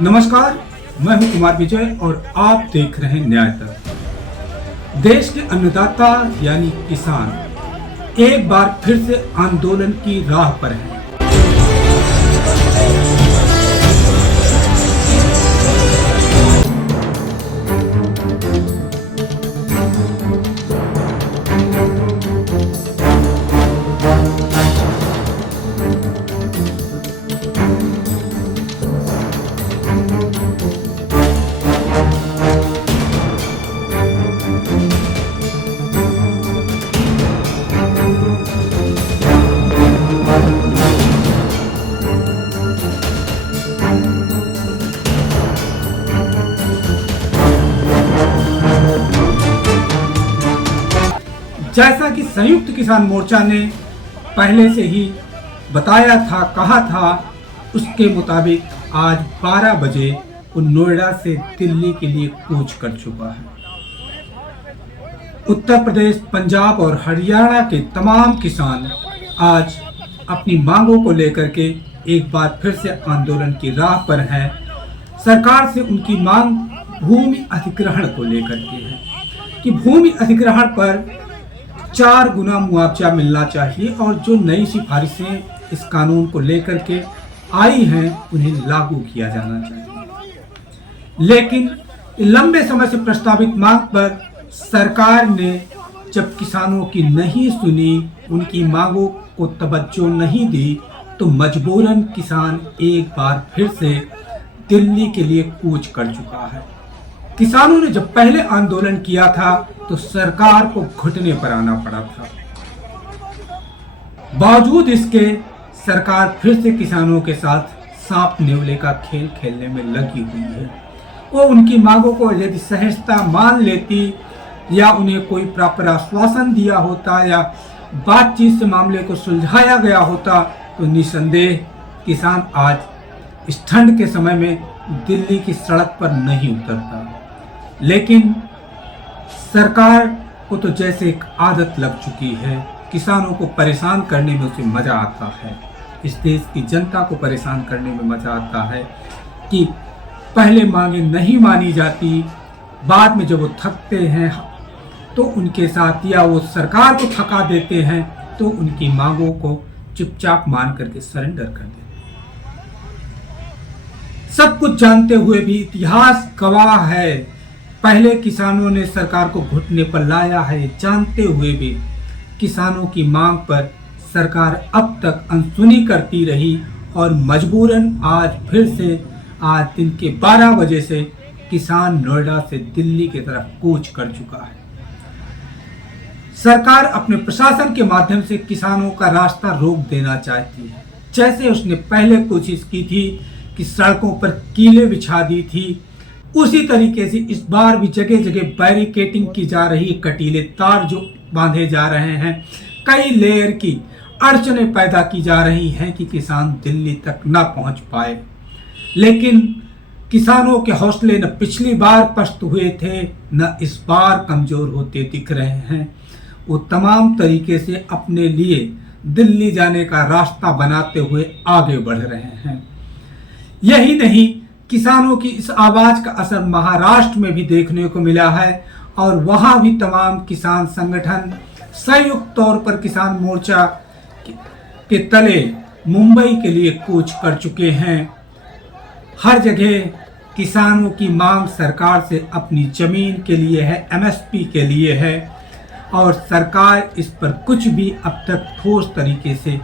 नमस्कार, मैं हूं कुमार विजय और आप देख रहे हैं न्याय तक। देश के अन्नदाता यानी किसान एक बार फिर से आंदोलन की राह पर हैं। जैसा कि संयुक्त किसान मोर्चा ने पहले से ही बताया था, कहा था, उसके मुताबिक आज 12 बजे वो नोएडा से दिल्ली के लिए कूच कर चुका है। उत्तर प्रदेश, पंजाब और हरियाणा के तमाम किसान आज अपनी मांगों को लेकर के एक बार फिर से आंदोलन की राह पर हैं। सरकार से उनकी मांग भूमि अधिग्रहण को लेकर के है कि भूमि अधिग्रहण पर 4 गुना मुआवजा मिलना चाहिए और जो नई सिफारिशें इस कानून को लेकर के आई हैं उन्हें लागू किया जाना चाहिए। लेकिन लंबे समय से प्रस्तावित मांग पर सरकार ने जब किसानों की नहीं सुनी, उनकी मांगों को तवज्जो नहीं दी, तो मजबूरन किसान एक बार फिर से दिल्ली के लिए कूच कर चुका है। किसानों ने जब पहले आंदोलन किया था तो सरकार को घुटने पर आना पड़ा था। बावजूद इसके सरकार फिर से किसानों के साथ सांप नेवले का खेल खेलने में लगी हुई है। वो उनकी मांगों को यदि सहजता मान लेती या उन्हें कोई प्रॉपर आश्वासन दिया होता या बातचीत से मामले को सुलझाया गया होता तो निसंदेह किसान आज इस ठंड के समय में दिल्ली की सड़क पर नहीं उतरता। लेकिन सरकार को तो जैसे एक आदत लग चुकी है, किसानों को परेशान करने में उसे मजा आता है, इस देश की जनता को परेशान करने में मजा आता है कि पहले मांगे नहीं मानी जाती, बाद में जब वो थकते हैं तो उनके साथ या वो सरकार को थका देते हैं तो उनकी मांगों को चुपचाप मान करके सरेंडर कर देते हैं। सब कुछ जानते हुए भी इतिहास गवाह है, पहले किसानों ने सरकार को घुटने पर लाया है। जानते हुए भी किसानों की मांग पर सरकार अब तक अनसुनी करती रही और मजबूरन आज फिर से आज दिन के 12 बजे से किसान नोएडा से दिल्ली की तरफ कूच कर चुका है। सरकार अपने प्रशासन के माध्यम से किसानों का रास्ता रोक देना चाहती है, जैसे उसने पहले कोशिश की थी कि सड़कों पर कीले बिछा दी थी, उसी तरीके से इस बार भी जगह जगह बैरिकेटिंग की जा रही है, कटीले तार जो बांधे जा रहे हैं, कई लेयर की अड़चनें पैदा की जा रही हैं कि किसान दिल्ली तक न पहुंच पाए। लेकिन किसानों के हौसले न पिछली बार पस्त हुए थे, न इस बार कमजोर होते दिख रहे हैं। वो तमाम तरीके से अपने लिए दिल्ली जाने का रास्ता बनाते हुए आगे बढ़ रहे हैं। यही नहीं, किसानों की इस आवाज का असर महाराष्ट्र में भी देखने को मिला है और वहां भी तमाम किसान संगठन संयुक्त तौर पर किसान मोर्चा के तले मुंबई के लिए कूच कर चुके हैं। हर जगह किसानों की मांग सरकार से अपनी जमीन के लिए है, एमएसपी के लिए है और सरकार इस पर कुछ भी अब तक ठोस तरीके से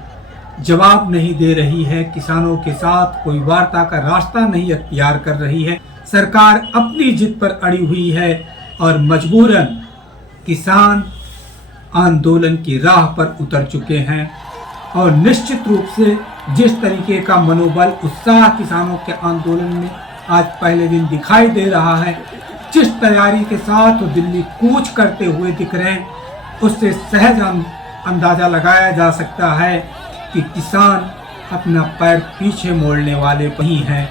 जवाब नहीं दे रही है। किसानों के साथ कोई वार्ता का रास्ता नहीं अख्तियार कर रही है। सरकार अपनी जिद पर अड़ी हुई है और मजबूरन किसान आंदोलन की राह पर उतर चुके हैं और निश्चित रूप से जिस तरीके का मनोबल, उत्साह किसानों के आंदोलन में आज पहले दिन दिखाई दे रहा है, जिस तैयारी के साथ वो दिल्ली कूच करते हुए दिख रहे हैं, उससे सहज अंदाजा लगाया जा सकता है कि किसान अपना पैर पीछे मोड़ने वाले वही हैं।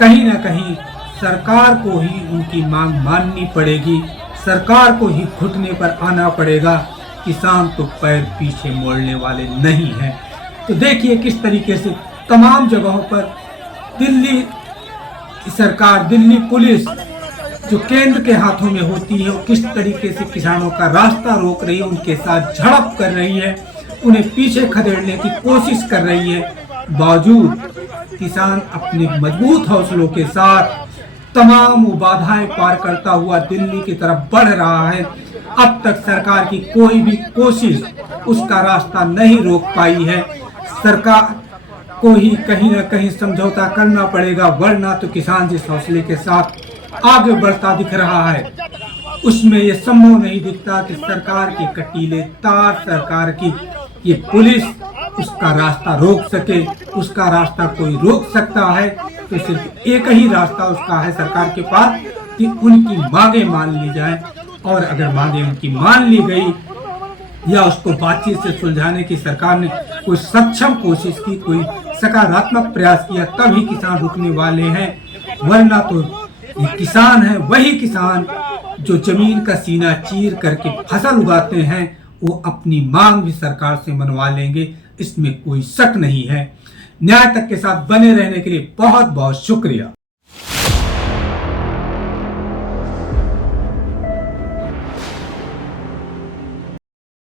कहीं ना कहीं सरकार को ही उनकी मांग माननी पड़ेगी, सरकार को ही घुटने पर आना पड़ेगा। किसान तो पैर पीछे मोड़ने वाले नहीं हैं। तो देखिए किस तरीके से तमाम जगहों पर दिल्ली सरकार, दिल्ली पुलिस जो केंद्र के हाथों में होती है, वो किस तरीके से किसानों का रास्ता रोक रही है, उनके साथ झड़प कर रही है, उन्हें पीछे खदेड़ने की कोशिश कर रही है। बावजूद किसान अपने मजबूत हौसलों के साथ तमाम बाधाएं पार करता हुआ दिल्ली की तरफ बढ़ रहा है। अब तक सरकार की कोई भी कोशिश उसका रास्ता नहीं रोक पाई है। सरकार को ही कहीं ना कहीं समझौता करना पड़ेगा, वरना तो किसान जिस हौसले के साथ आगे बढ़ता दिख रहा है, उसमें यह संभव नहीं दिखता कि सरकार के कटीले तार, सरकार की ये पुलिस उसका रास्ता रोक सके। उसका रास्ता कोई रोक सकता है तो सिर्फ एक ही रास्ता उसका है सरकार के पास, कि उनकी मांगे मान ली जाए। और अगर मांगे उनकी मान ली गई या उसको बातचीत से सुलझाने की सरकार ने कोई सक्षम कोशिश की, कोई सकारात्मक प्रयास किया, तभी किसान रुकने वाले हैं। वरना तो ये किसान है, वही किसान जो जमीन का सीना चीर करके फसल उगाते हैं, वो अपनी मांग भी सरकार से मनवा लेंगे, इसमें कोई शक नहीं है। न्याय तक के साथ बने रहने के लिए बहुत बहुत शुक्रिया।